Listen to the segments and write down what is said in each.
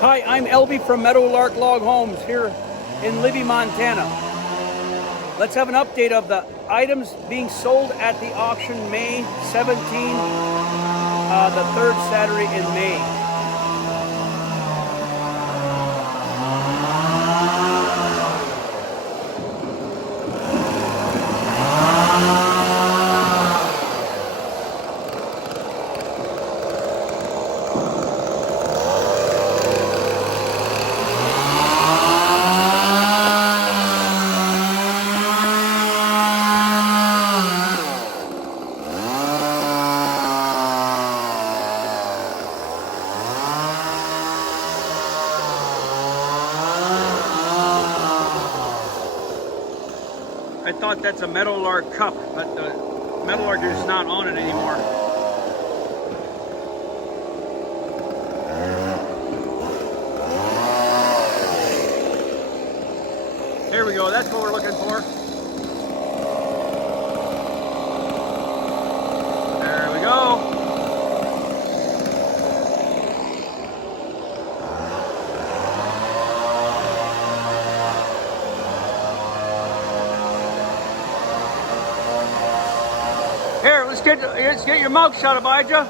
Hi, I'm Libby from Meadowlark Log Homes here in Libby, Montana. Let's have an update of the items being sold at the auction May 17, the third Saturday in May. I thought that's a Meadowlark cup, but the Meadowlark is not on it anymore. Here we go, that's what we're looking for. There we go. Here, let's get your mug shot, Abijah.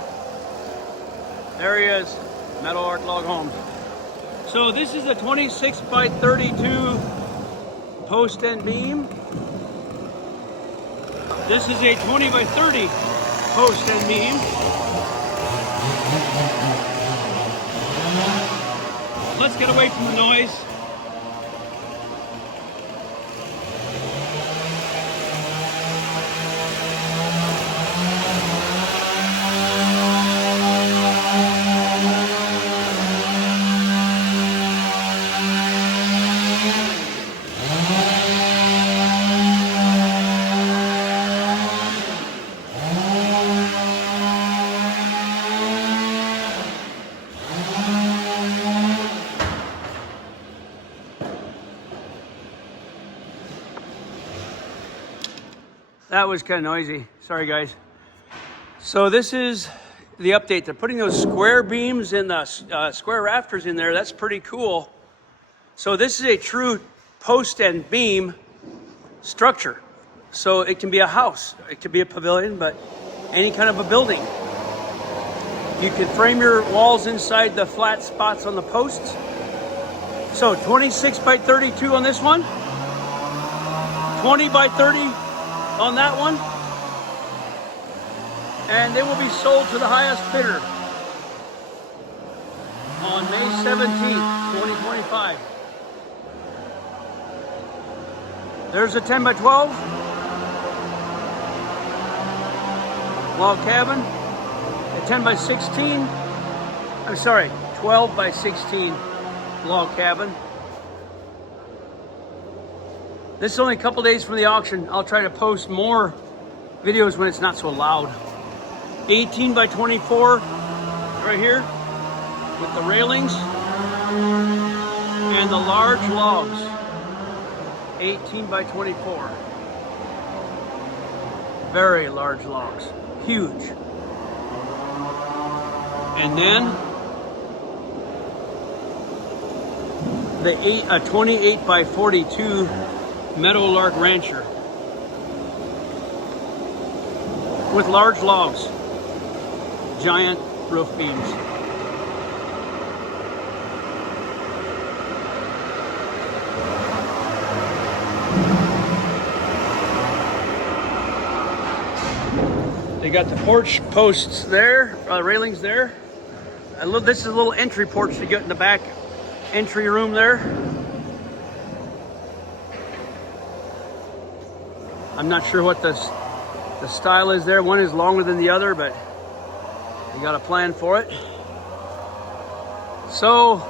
There he is, Meadowlark Log Homes. So this is a 26 by 32 post and beam. This is a 20 by 30 post and beam. Let's get away from the noise. That was kind of noisy. Sorry, guys. So this is the update. They're putting those square beams and the square rafters in there. That's pretty cool. So this is a true post and beam structure. So it can be a house. It could be a pavilion, but any kind of a building. You can frame your walls inside the flat spots on the posts. So 26 by 32 on this one. 20 by 30 on that one, and they will be sold to the highest bidder on May 17th, 2025. There's a 10 by 12 log cabin, a 10 by 16, 12 by 16 log cabin. This is only a couple days from the auction. I'll try to post more videos when it's not so loud. 18 by 24 right here with the railings and the large logs. 18 by 24. Very large logs, huge. And then the 28 by 42 Meadowlark Rancher with large logs, giant roof beams. They got the porch posts there, railings there. This is a little entry porch to get in the back entry room there. I'm not sure what the style is there. One is longer than the other, but you got a plan for it. So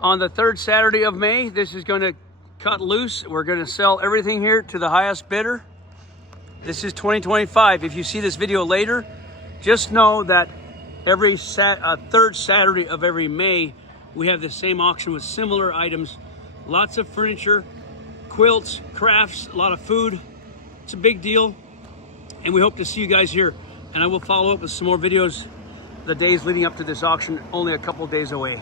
on the third Saturday of May, this is going to cut loose. We're going to sell everything here to the highest bidder. This is 2025. If you see this video later, just know that every third Saturday of every May, we have the same auction with similar items. Lots of furniture, quilts, crafts, a lot of food. It's a big deal, and we hope to see you guys here. And I will follow up with some more videos the days leading up to this auction, only a couple days away.